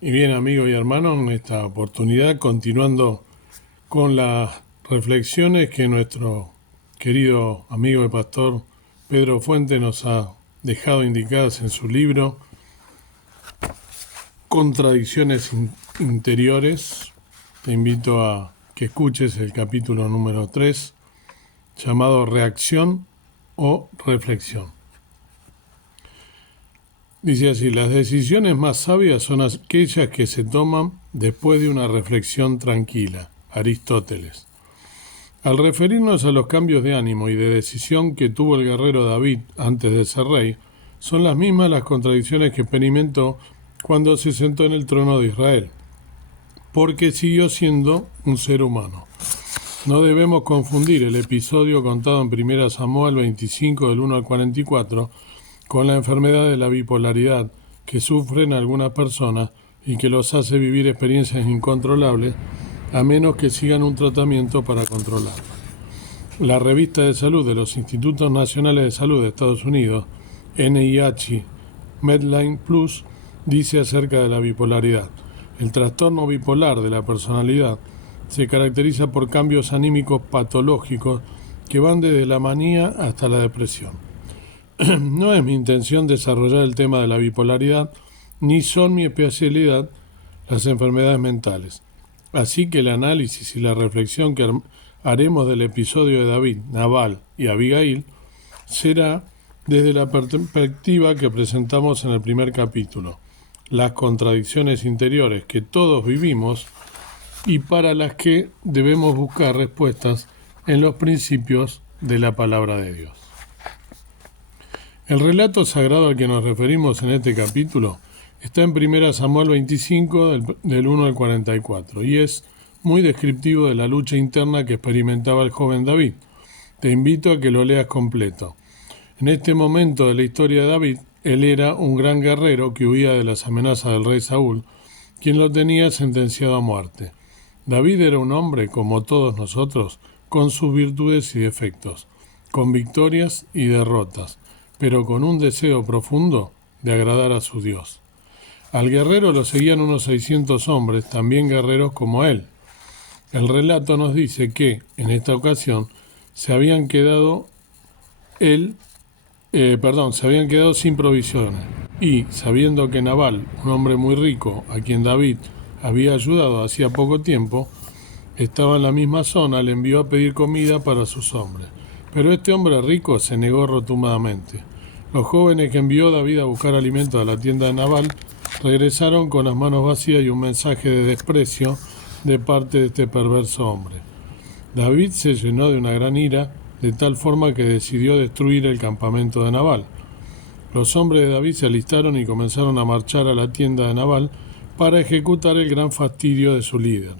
Y bien, amigos y hermanos, en esta oportunidad, continuando con las reflexiones que nuestro querido amigo y pastor Pedro Fuente nos ha dejado indicadas en su libro Contradicciones Interiores. Te invito a que escuches el capítulo número 3, llamado Reacción o Reflexión. Dice así: las decisiones más sabias son aquellas que se toman después de una reflexión tranquila. Aristóteles. Al referirnos a los cambios de ánimo y de decisión que tuvo el guerrero David antes de ser rey, son las mismas las contradicciones que experimentó cuando se sentó en el trono de Israel, porque siguió siendo un ser humano. No debemos confundir el episodio contado en 1 Samuel 25 del 1 al 44 con la enfermedad de la bipolaridad que sufren algunas personas y que los hace vivir experiencias incontrolables a menos que sigan un tratamiento para controlarlo. La revista de salud de los Institutos Nacionales de Salud de Estados Unidos, NIH Medline Plus, dice acerca de la bipolaridad: el trastorno bipolar de la personalidad se caracteriza por cambios anímicos patológicos que van desde la manía hasta la depresión. No es mi intención desarrollar el tema de la bipolaridad, ni son mi especialidad las enfermedades mentales. Así que el análisis y la reflexión que haremos del episodio de David, Nabal y Abigail será desde la perspectiva que presentamos en el primer capítulo, las contradicciones interiores que todos vivimos y para las que debemos buscar respuestas en los principios de la palabra de Dios. El relato sagrado al que nos referimos en este capítulo está en 1 Samuel 25 del 1 al 44 y es muy descriptivo de la lucha interna que experimentaba el joven David. Te invito a que lo leas completo. En este momento de la historia de David, él era un gran guerrero que huía de las amenazas del rey Saúl, quien lo tenía sentenciado a muerte. David era un hombre, como todos nosotros, con sus virtudes y defectos, con victorias y derrotas, pero con un deseo profundo de agradar a su Dios. Al guerrero lo seguían unos 600 hombres, también guerreros como él. El relato nos dice que, en esta ocasión, se habían quedado sin provisiones, y, sabiendo que Nabal, un hombre muy rico, a quien David había ayudado hacía poco tiempo, estaba en la misma zona, le envió a pedir comida para sus hombres. Pero este hombre rico se negó rotundamente. Los jóvenes que envió David a buscar alimento a la tienda de Nabal regresaron con las manos vacías y un mensaje de desprecio de parte de este perverso hombre. David se llenó de una gran ira, de tal forma que decidió destruir el campamento de Nabal. Los hombres de David se alistaron y comenzaron a marchar a la tienda de Nabal para ejecutar el gran fastidio de su líder.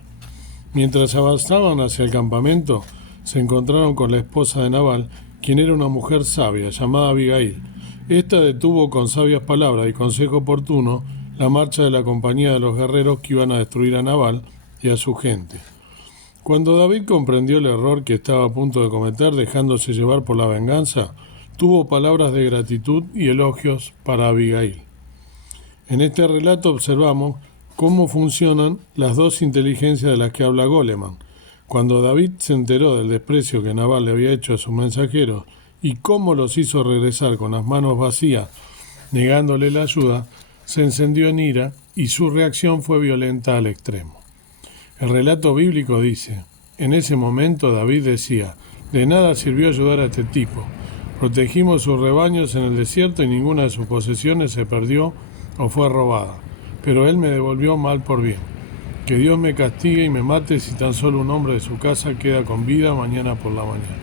Mientras avanzaban hacia el campamento, se encontraron con la esposa de Nabal, quien era una mujer sabia, llamada Abigail. Esta detuvo con sabias palabras y consejo oportuno la marcha de la compañía de los guerreros que iban a destruir a Nabal y a su gente. Cuando David comprendió el error que estaba a punto de cometer, dejándose llevar por la venganza, tuvo palabras de gratitud y elogios para Abigail. En este relato observamos cómo funcionan las dos inteligencias de las que habla Goleman. Cuando David se enteró del desprecio que Nabal le había hecho a sus mensajeros y cómo los hizo regresar con las manos vacías, negándole la ayuda, se encendió en ira y su reacción fue violenta al extremo. El relato bíblico dice: en ese momento David decía: de nada sirvió ayudar a este tipo. Protegimos sus rebaños en el desierto y ninguna de sus posesiones se perdió o fue robada, pero él me devolvió mal por bien. Que Dios me castigue y me mate si tan solo un hombre de su casa queda con vida mañana por la mañana.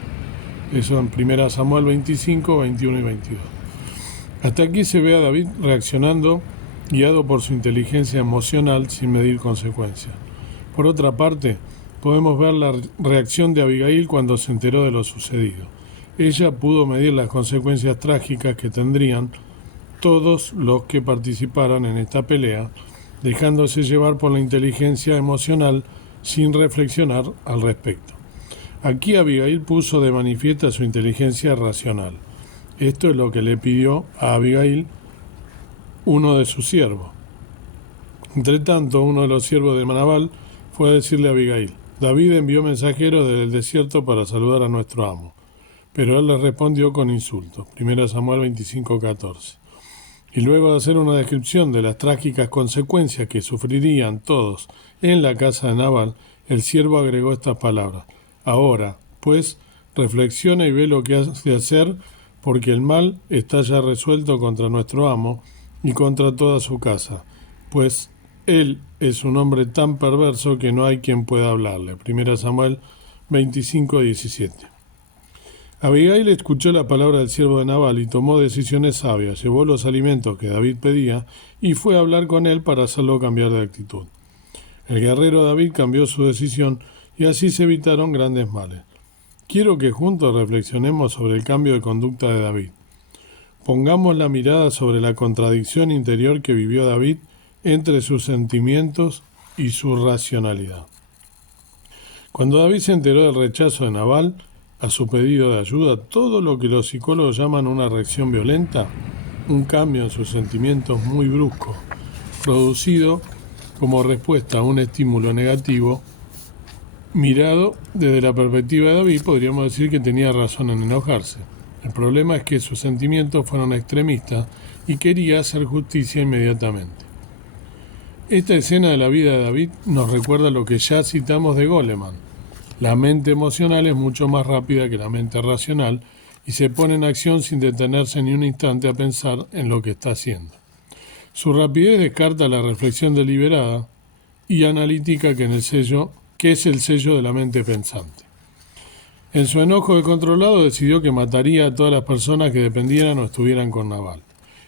Eso en 1 Samuel 25, 21 y 22. Hasta aquí se ve a David reaccionando, guiado por su inteligencia emocional sin medir consecuencias. Por otra parte, podemos ver la reacción de Abigail cuando se enteró de lo sucedido. Ella pudo medir las consecuencias trágicas que tendrían todos los que participaran en esta pelea, dejándose llevar por la inteligencia emocional sin reflexionar al respecto. Aquí Abigail puso de manifiesto su inteligencia racional. Esto es lo que le pidió a Abigail uno de sus siervos. Entretanto, uno de los siervos de Nabal fue a decirle a Abigail: David envió mensajeros desde el desierto para saludar a nuestro amo. Pero él les respondió con insultos. 1 Samuel 25:14. Y luego de hacer una descripción de las trágicas consecuencias que sufrirían todos en la casa de Nabal, el siervo agregó estas palabras: Ahora, pues, reflexiona y ve lo que has de hacer, porque el mal está ya resuelto contra nuestro amo y contra toda su casa, pues él es un hombre tan perverso que no hay quien pueda hablarle. 1 Samuel 25:17. Abigail escuchó la palabra del siervo de Nabal y tomó decisiones sabias, llevó los alimentos que David pedía y fue a hablar con él para hacerlo cambiar de actitud. El guerrero David cambió su decisión y así se evitaron grandes males. Quiero que juntos reflexionemos sobre el cambio de conducta de David. Pongamos la mirada sobre la contradicción interior que vivió David entre sus sentimientos y su racionalidad. Cuando David se enteró del rechazo de Nabal a su pedido de ayuda, todo lo que los psicólogos llaman una reacción violenta, un cambio en sus sentimientos muy brusco, producido como respuesta a un estímulo negativo, mirado desde la perspectiva de David, podríamos decir que tenía razón en enojarse. El problema es que sus sentimientos fueron extremistas y quería hacer justicia inmediatamente. Esta escena de la vida de David nos recuerda lo que ya citamos de Goleman. La mente emocional es mucho más rápida que la mente racional y se pone en acción sin detenerse ni un instante a pensar en lo que está haciendo. Su rapidez descarta la reflexión deliberada y analítica que es el sello de la mente pensante. En su enojo descontrolado decidió que mataría a todas las personas que dependieran o estuvieran con Nabal.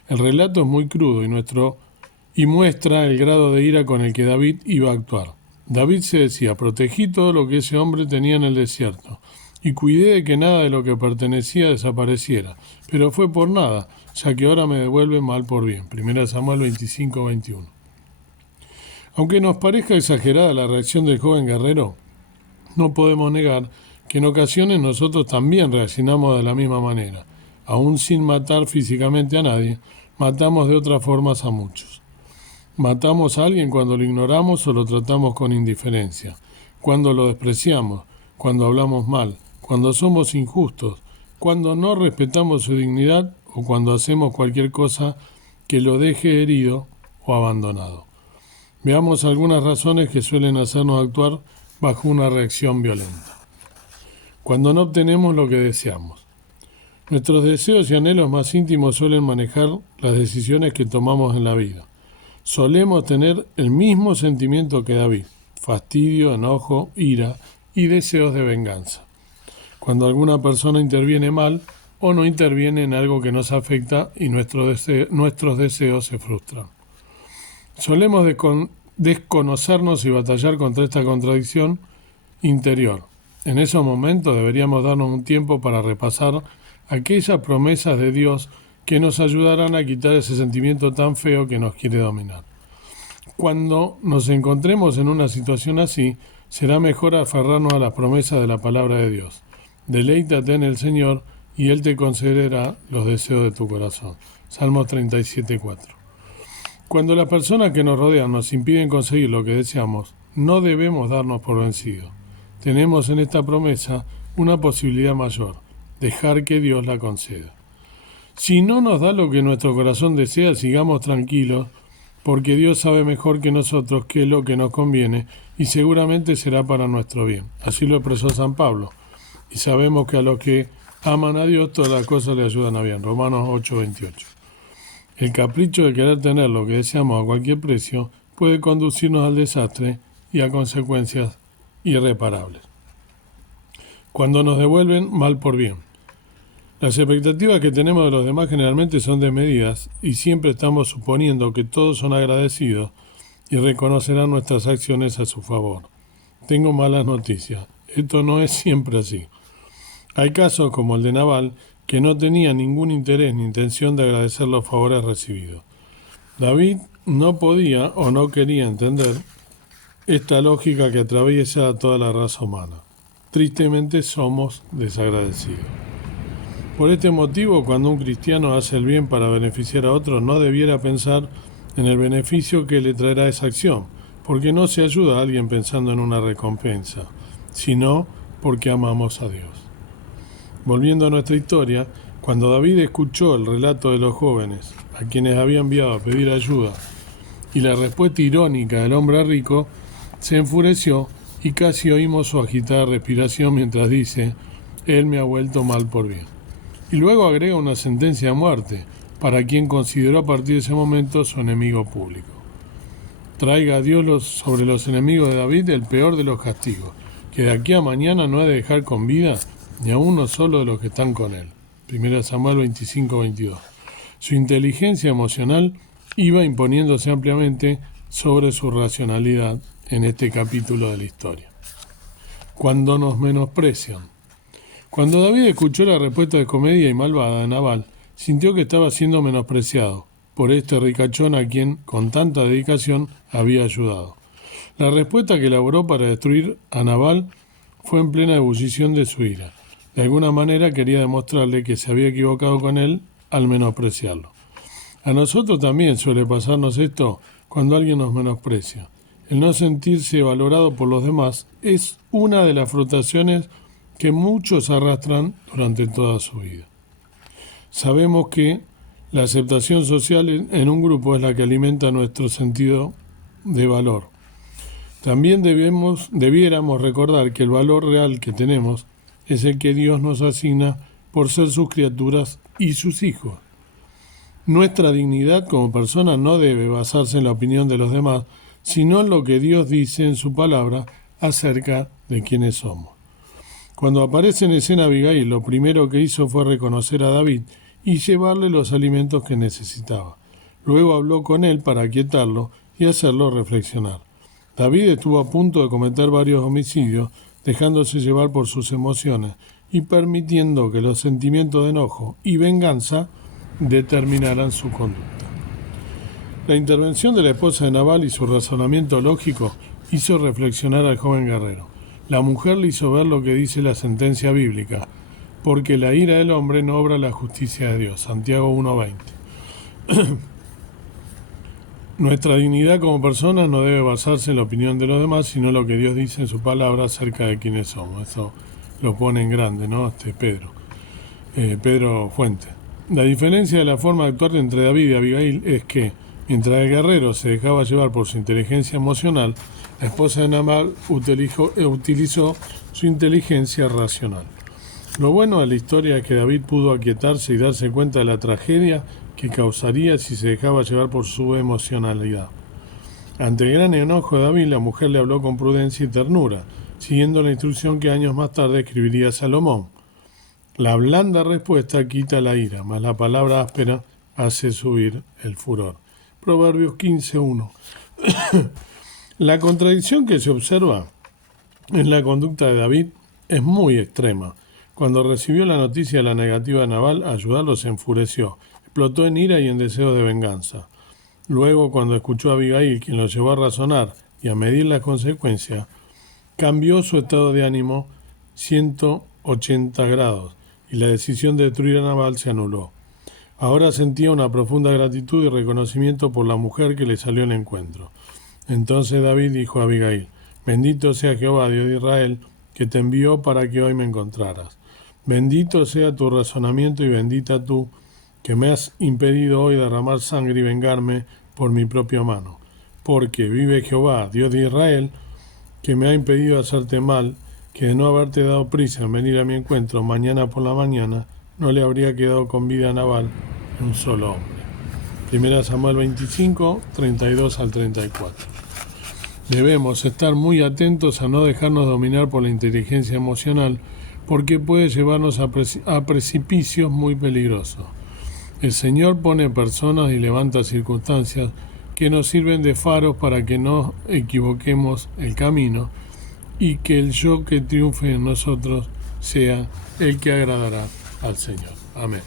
El relato es muy crudo y muestra el grado de ira con el que David iba a actuar. David se decía: protegí todo lo que ese hombre tenía en el desierto y cuidé de que nada de lo que pertenecía desapareciera, pero fue por nada, ya que ahora me devuelve mal por bien. 1 Samuel 25:21. Aunque nos parezca exagerada la reacción del joven guerrero, no podemos negar que en ocasiones nosotros también reaccionamos de la misma manera. Aún sin matar físicamente a nadie, matamos de otras formas a muchos. Matamos a alguien cuando lo ignoramos o lo tratamos con indiferencia, cuando lo despreciamos, cuando hablamos mal, cuando somos injustos, cuando no respetamos su dignidad o cuando hacemos cualquier cosa que lo deje herido o abandonado. Veamos algunas razones que suelen hacernos actuar bajo una reacción violenta. Cuando no obtenemos lo que deseamos. Nuestros deseos y anhelos más íntimos suelen manejar las decisiones que tomamos en la vida. Solemos tener el mismo sentimiento que David: fastidio, enojo, ira y deseos de venganza. Cuando alguna persona interviene mal o no interviene en algo que nos afecta y nuestros deseos se frustran. Solemos desconocernos y batallar contra esta contradicción interior. En esos momentos deberíamos darnos un tiempo para repasar aquellas promesas de Dios que nos ayudarán a quitar ese sentimiento tan feo que nos quiere dominar. Cuando nos encontremos en una situación así, será mejor aferrarnos a las promesas de la palabra de Dios. Deleítate en el Señor y Él te concederá los deseos de tu corazón. Salmos 37:4. Cuando las personas que nos rodean nos impiden conseguir lo que deseamos, no debemos darnos por vencidos. Tenemos en esta promesa una posibilidad mayor: dejar que Dios la conceda. Si no nos da lo que nuestro corazón desea, sigamos tranquilos, porque Dios sabe mejor que nosotros qué es lo que nos conviene y seguramente será para nuestro bien. Así lo expresó San Pablo. Y sabemos que a los que aman a Dios todas las cosas le ayudan a bien. Romanos 8:28. El capricho de querer tener lo que deseamos a cualquier precio puede conducirnos al desastre y a consecuencias irreparables. Cuando nos devuelven mal por bien. Las expectativas que tenemos de los demás generalmente son desmedidas y siempre estamos suponiendo que todos son agradecidos y reconocerán nuestras acciones a su favor. Tengo malas noticias. Esto no es siempre así. Hay casos como el de Nabal que no tenía ningún interés ni intención de agradecer los favores recibidos. David no podía o no quería entender esta lógica que atraviesa a toda la raza humana. Tristemente somos desagradecidos. Por este motivo, cuando un cristiano hace el bien para beneficiar a otros, no debiera pensar en el beneficio que le traerá esa acción, porque no se ayuda a alguien pensando en una recompensa, sino porque amamos a Dios. Volviendo a nuestra historia, cuando David escuchó el relato de los jóvenes, a quienes había enviado a pedir ayuda, y la respuesta irónica del hombre rico, se enfureció y casi oímos su agitada respiración mientras dice: Él me ha vuelto mal por bien. Y luego agrega una sentencia de muerte para quien consideró a partir de ese momento su enemigo público. Traiga a Dios sobre los enemigos de David el peor de los castigos, que de aquí a mañana no ha de dejar con vida ni a uno solo de los que están con él. 1 Samuel 25:22. Su inteligencia emocional iba imponiéndose ampliamente sobre su racionalidad en este capítulo de la historia. Cuando nos menosprecian. Cuando David escuchó la respuesta de comedia y malvada de Nabal, sintió que estaba siendo menospreciado por este ricachón a quien, con tanta dedicación, había ayudado. La respuesta que elaboró para destruir a Nabal fue en plena ebullición de su ira. De alguna manera quería demostrarle que se había equivocado con él al menospreciarlo. A nosotros también suele pasarnos esto cuando alguien nos menosprecia. El no sentirse valorado por los demás es una de las frustraciones que muchos arrastran durante toda su vida. Sabemos que la aceptación social en un grupo es la que alimenta nuestro sentido de valor. También debiéramos recordar que el valor real que tenemos es el que Dios nos asigna por ser sus criaturas y sus hijos. Nuestra dignidad como persona no debe basarse en la opinión de los demás, sino en lo que Dios dice en su palabra acerca de quiénes somos. Cuando aparece en escena Abigail, lo primero que hizo fue reconocer a David y llevarle los alimentos que necesitaba. Luego habló con él para aquietarlo y hacerlo reflexionar. David estuvo a punto de cometer varios homicidios, dejándose llevar por sus emociones y permitiendo que los sentimientos de enojo y venganza determinaran su conducta. La intervención de la esposa de Nabal y su razonamiento lógico hizo reflexionar al joven guerrero. La mujer le hizo ver lo que dice la sentencia bíblica, porque la ira del hombre no obra la justicia de Dios. Santiago 1:20. Nuestra dignidad como personas no debe basarse en la opinión de los demás, sino en lo que Dios dice en su palabra acerca de quiénes somos. Eso lo pone en grande, ¿no? Pedro Fuente. La diferencia de la forma de actuar entre David y Abigail es que, mientras el guerrero se dejaba llevar por su inteligencia emocional, la esposa de Nabal utilizó su inteligencia racional. Lo bueno de la historia es que David pudo aquietarse y darse cuenta de la tragedia que causaría si se dejaba llevar por su emocionalidad. Ante el gran enojo de David, la mujer le habló con prudencia y ternura, siguiendo la instrucción que años más tarde escribiría Salomón. La blanda respuesta quita la ira, mas la palabra áspera hace subir el furor. Proverbios 15:1. La contradicción que se observa en la conducta de David es muy extrema. Cuando recibió la noticia de la negativa de Nabal a ayudarlo, se enfureció, explotó en ira y en deseo de venganza. Luego, cuando escuchó a Abigail, quien lo llevó a razonar y a medir las consecuencias, cambió su estado de ánimo 180 grados y la decisión de destruir a Nabal se anuló. Ahora sentía una profunda gratitud y reconocimiento por la mujer que le salió al encuentro. Entonces David dijo a Abigail: Bendito sea Jehová, Dios de Israel, que te envió para que hoy me encontraras. Bendito sea tu razonamiento y bendita tú, que me has impedido hoy derramar sangre y vengarme por mi propia mano. Porque vive Jehová, Dios de Israel, que me ha impedido hacerte mal, que de no haberte dado prisa en venir a mi encuentro mañana por la mañana, no le habría quedado con vida a Nabal un solo hombre. 1 Samuel 25, 32 al 34. Debemos estar muy atentos a no dejarnos dominar por la inteligencia emocional, porque puede llevarnos a precipicios muy peligrosos. El Señor pone personas y levanta circunstancias que nos sirven de faros para que no equivoquemos el camino y que el yo que triunfe en nosotros sea el que agradará al Señor. Amén.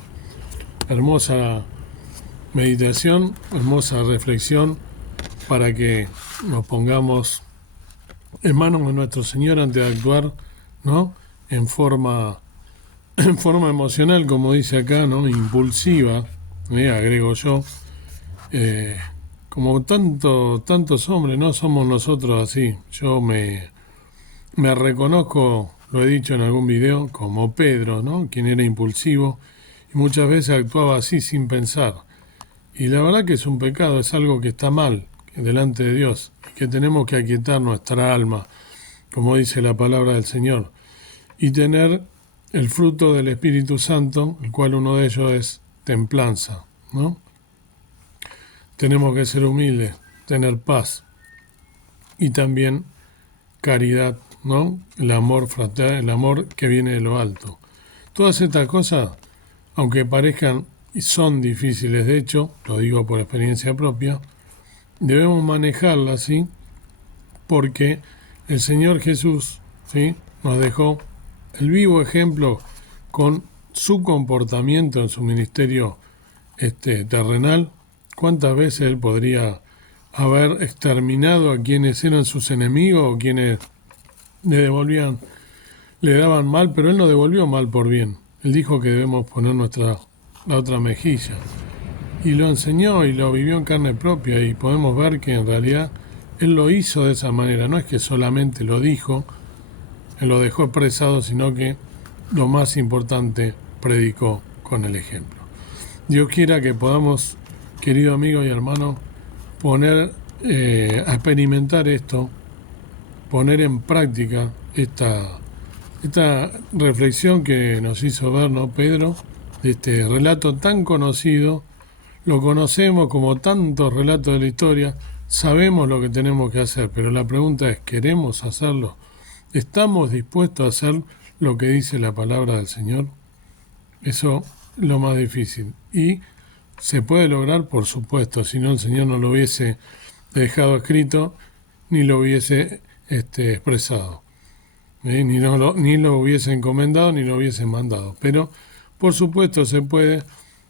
Hermosa meditación, hermosa reflexión para que nos pongamos en manos de nuestro Señor antes de actuar, ¿no? En forma emocional, como dice acá, ¿no? Impulsiva, agrego yo, como tantos hombres, no somos nosotros así. Yo me reconozco, lo he dicho en algún video, como Pedro, ¿no? Quien era impulsivo y muchas veces actuaba así sin pensar. Y la verdad que es un pecado, es algo que está mal delante de Dios y que tenemos que aquietar nuestra alma, como dice la palabra del Señor, y tener el fruto del Espíritu Santo, el cual uno de ellos es templanza, ¿no? Tenemos que ser humildes, tener paz y también caridad, ¿no? El amor fraterno, el amor que viene de lo alto. Todas estas cosas, aunque parezcan y son difíciles, de hecho, lo digo por experiencia propia, debemos manejarlas, ¿sí? Porque el Señor Jesús, ¿sí?, nos dejó el vivo ejemplo con su comportamiento en su ministerio terrenal. ¿Cuántas veces Él podría haber exterminado a quienes eran sus enemigos o quienes le daban mal, pero Él no devolvió mal por bien? Él dijo que debemos poner la otra mejilla. Y lo enseñó y lo vivió en carne propia, y podemos ver que en realidad Él lo hizo de esa manera. No es que solamente lo dijo, Él lo dejó expresado, sino que lo más importante, predicó con el ejemplo. Dios quiera que podamos, querido amigo y hermano, poner a experimentar esto, poner en práctica esta reflexión que nos hizo ver, ¿no?, Pedro, de este relato tan conocido. Lo conocemos como tantos relatos de la historia, sabemos lo que tenemos que hacer, pero la pregunta es, ¿queremos hacerlo? ¿Estamos dispuestos a hacer lo que dice la palabra del Señor? Eso es lo más difícil. Y se puede lograr, por supuesto, si no el Señor no lo hubiese dejado escrito, ni lo hubiese expresado. Ni lo hubiese encomendado, ni lo hubiese mandado. Pero, por supuesto, se puede,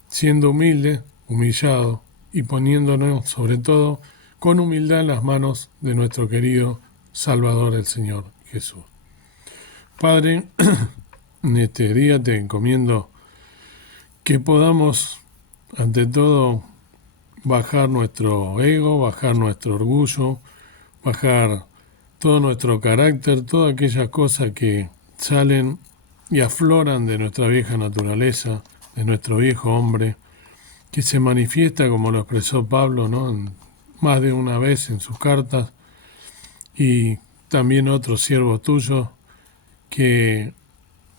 siendo humilde, humillado y poniéndonos, sobre todo, con humildad en las manos de nuestro querido Salvador, el Señor Jesús. Padre, en este día te encomiendo que podamos, ante todo, bajar nuestro ego, bajar nuestro orgullo, bajar todo nuestro carácter, todas aquellas cosas que salen y afloran de nuestra vieja naturaleza, de nuestro viejo hombre, que se manifiesta, como lo expresó Pablo, ¿no?, más de una vez en sus cartas, y también otros siervos tuyos que,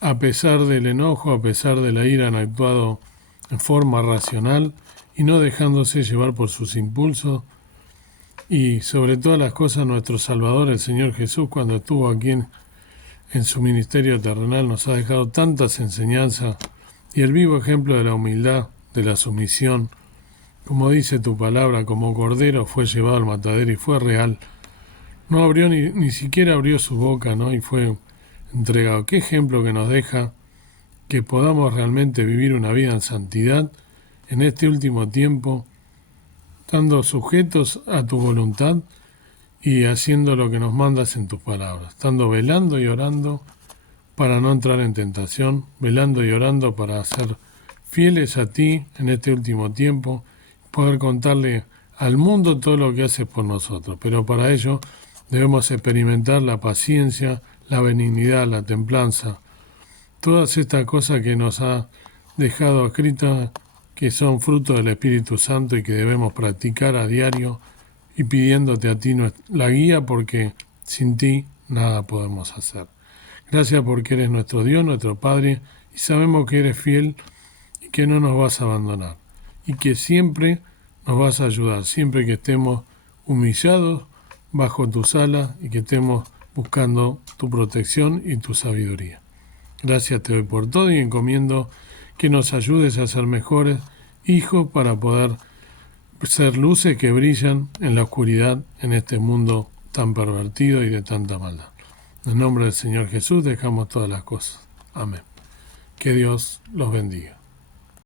a pesar del enojo, a pesar de la ira, han actuado en forma racional y no dejándose llevar por sus impulsos. Y sobre todas las cosas, nuestro Salvador, el Señor Jesús, cuando estuvo aquí en su ministerio terrenal, nos ha dejado tantas enseñanzas y el vivo ejemplo de la humildad, de la sumisión. Como dice tu palabra, como cordero fue llevado al matadero y fue real. No abrió ni siquiera abrió su boca, ¿no?, y fue entregado. Qué ejemplo que nos deja que podamos realmente vivir una vida en santidad en este último tiempo, estando sujetos a tu voluntad y haciendo lo que nos mandas en tus palabras, estando velando y orando para no entrar en tentación, velando y orando para ser fieles a ti en este último tiempo, poder contarle al mundo todo lo que haces por nosotros. Pero para ello debemos experimentar la paciencia, la benignidad, la templanza, todas estas cosas que nos ha dejado escritas, que son fruto del Espíritu Santo y que debemos practicar a diario, y pidiéndote a ti la guía, porque sin ti nada podemos hacer. Gracias porque eres nuestro Dios, nuestro Padre, y sabemos que eres fiel y que no nos vas a abandonar, y que siempre nos vas a ayudar, siempre que estemos humillados bajo tus alas y que estemos buscando tu protección y tu sabiduría. Gracias te doy por todo y encomiendo que nos ayudes a ser mejores hijos para poder ser luces que brillan en la oscuridad en este mundo tan pervertido y de tanta maldad. En nombre del Señor Jesús dejamos todas las cosas. Amén. Que Dios los bendiga.